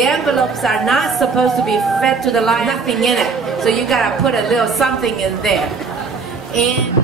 The envelopes are not supposed to be fed to the lion, nothing in it. So you gotta put a little something in there. And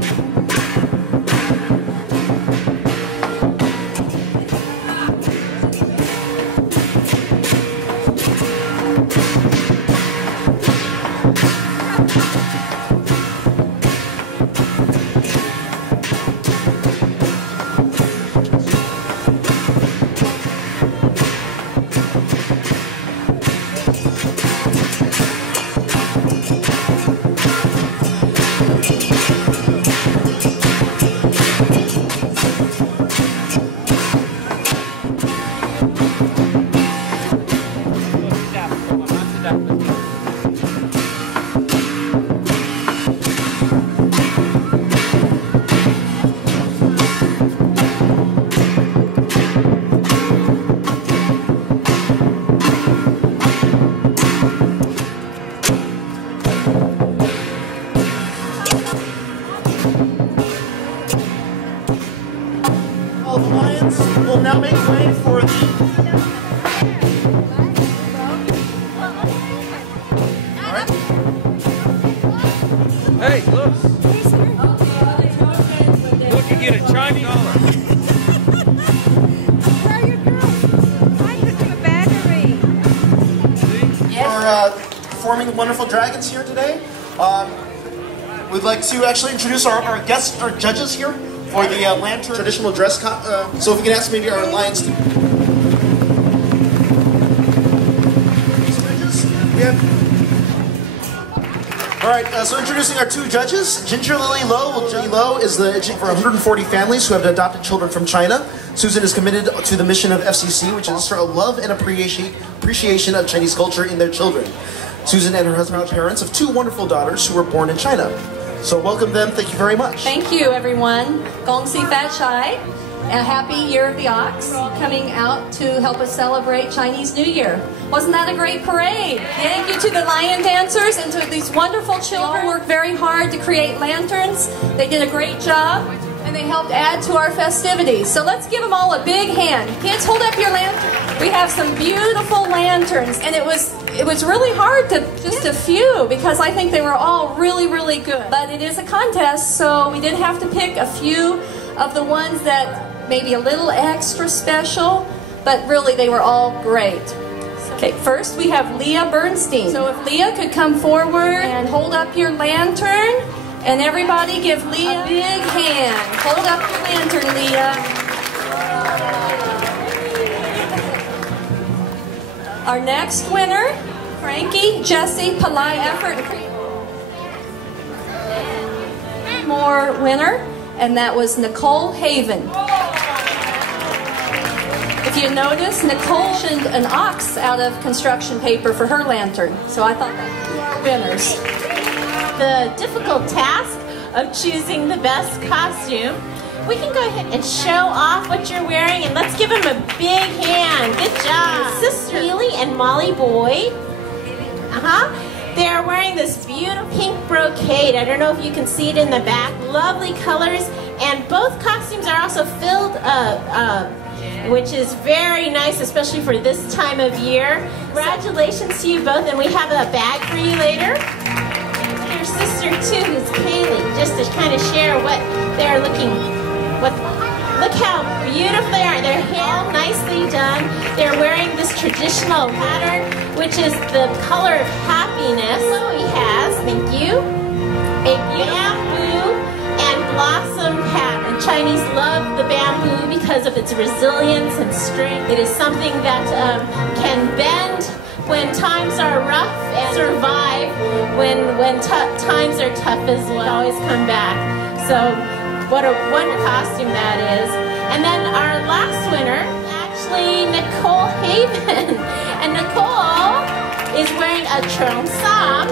all the lions will now make way for the... Hey, look! Look, you get a Chinese dollar. Where are you going? I could do a battery. We're performing Wonderful Dragons here today. We'd like to actually introduce our guests, our judges here for the lantern traditional dress. So if we can ask maybe our lions to... We have... Alright, so introducing our two judges. Ginger Lily Low. Well, Lily Low is the for 140 families who have adopted children from China. Susan is committed to the mission of FCC, which is for a love and appreciation of Chinese culture in their children. Susan and her husband are parents of two wonderful daughters who were born in China. So welcome them. Thank you very much. Thank you, everyone. Gong Si Fat Chai. A happy Year of the Ox, coming out to help us celebrate Chinese New Year. Wasn't that a great parade? Thank you to the lion dancers and to these wonderful children who worked very hard to create lanterns. They did a great job, and they helped add to our festivities. So let's give them all a big hand. Kids, hold up your lantern. We have some beautiful lanterns, and it was really hard to just a few because I think they were all really, really good. But it is a contest, so we did have to pick a few of the ones that maybe a little extra special, but really they were all great. Okay, first we have Leah Bernstein. So if Leah could come forward and hold up your lantern, and everybody give Leah a big hand. Hold up your lantern, Leah. Our next winner, Frankie Jesse Palai Effort. More winner, and that was Nicole Haven. If you notice, Nicole fashioned an ox out of construction paper for her lantern. So I thought that were winners. The difficult task of choosing the best costume. We can go ahead and show off what you're wearing, and let's give them a big hand. Good job. Sister Haley and Molly Boyd. They're wearing this beautiful pink brocade. I don't know if you can see it in the back. Lovely colors, and both costumes are also filled up, which is very nice, especially for this time of year. Congratulations to you both, and we have a bag for you later. Your sister too, who's Kaylee, just to kind of share what they're looking. Look how beautiful they are. Their hair nicely done. They're wearing this traditional pattern, which is the color of happiness. Chloe has, thank you, a bamboo and blossom pattern. Chinese love the bamboo because of its resilience and strength. It is something that can bend when times are rough and survive when times are tough as well. Always come back. So what a wonderful costume that is. And then our last winner, actually Nicole Haven. And Nicole is wearing a cheongsam.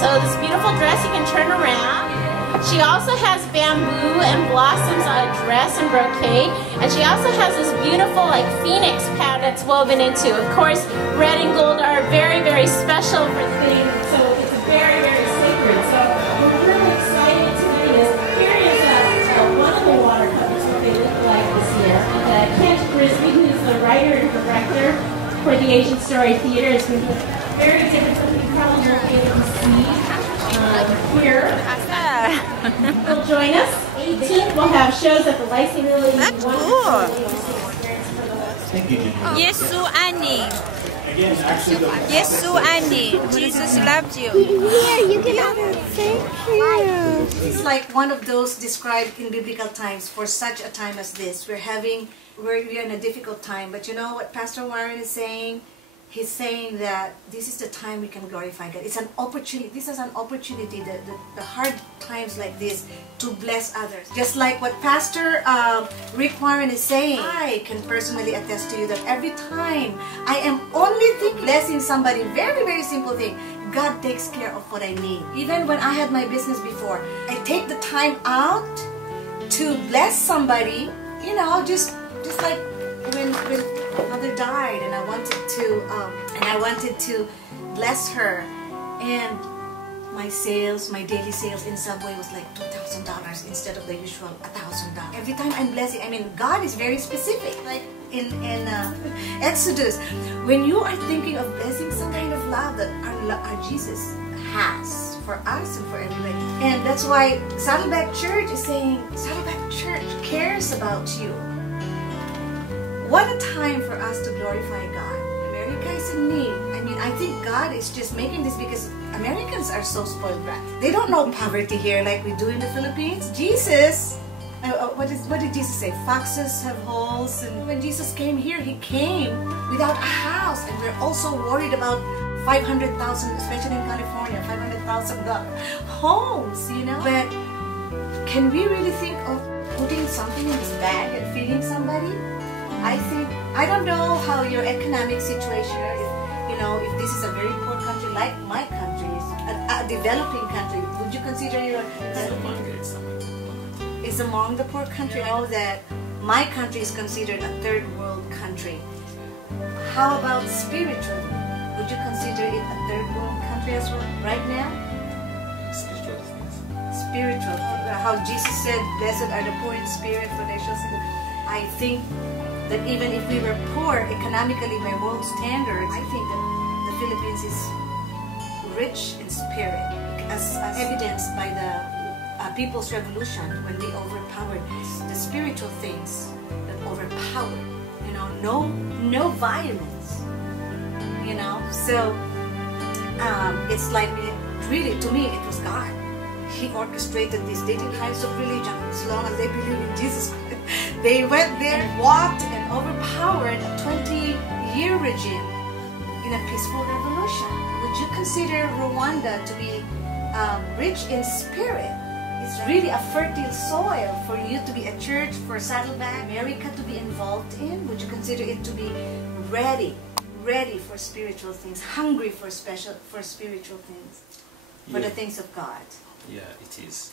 So this beautiful dress you can turn around. She also has bamboo and blossoms on a dress and brocade. And she also has this beautiful like phoenix pattern that's woven into. Of course, red and gold are very, very special for things. So it's very, very sacred. So we're really excited today. Here is one of the watercolors, what they look like this year. Kent Brisby, who's the writer and director, for the Asian Story Theater. It's going to be very different from you probably won't be able to see here. Will join us. 18th, we'll have shows at the Lysing Lily. That's cool. Yesu Ani. Yesu Ani. Jesus loves you. Here, you can have a thank you. It's like one of those described in biblical times for such a time as this. We're in a difficult time, but you know what Pastor Warren is saying? He's saying that this is the time we can glorify God. It's an opportunity. This is an opportunity, the hard times like this, to bless others. Just like what Pastor Rick Warren is saying, I can personally attest to you that every time I am only thinking blessing somebody, very, very simple thing, God takes care of what I need. Even when I had my business before, I take the time out to bless somebody, you know, just like when Mother died, and I wanted to bless her, and my daily sales in Subway was like $2,000 instead of the usual $1,000. Every time I'm blessing, I mean, God is very specific. Like in Exodus, when you are thinking of blessing, some kind of love that our Jesus has for us and for everybody, and that's why Saddleback Church is saying Saddleback Church cares about you. What a time for us to glorify God. America is in need. I mean, I think God is just making this because Americans are so spoiled brats. They don't know poverty here like we do in the Philippines. Jesus, what did Jesus say? Foxes have holes. And when Jesus came here, He came without a house. And we're also worried about 500,000, especially in California, $500,000 homes, you know. But can we really think of putting something in this bag and feeding somebody? I don't know how your economic situation, if this is a very poor country like my country, a developing country, would you consider your it's among the poor country? I know that my country is considered a third world country. How about spiritually? Would you consider it a third world country as well right now? Spiritual. How Jesus said, "Blessed are the poor in spirit, for they shall see God." I think that even if we were poor economically by world standards, I think that the Philippines is rich in spirit, as evidenced by the People's Revolution, when they overpowered the spiritual things that overpowered, no violence, So it's like, really, to me, it was God. He orchestrated these different kinds of religion as long as they believe in Jesus Christ. They went there, walked, and overpowered a 20-year regime in a peaceful revolution. Would you consider Rwanda to be rich in spirit? It's really a fertile soil for you to be a church, for Saddleback, America to be involved in. Would you consider it to be ready for spiritual things, hungry for spiritual things, for the things of God? Yeah, it is.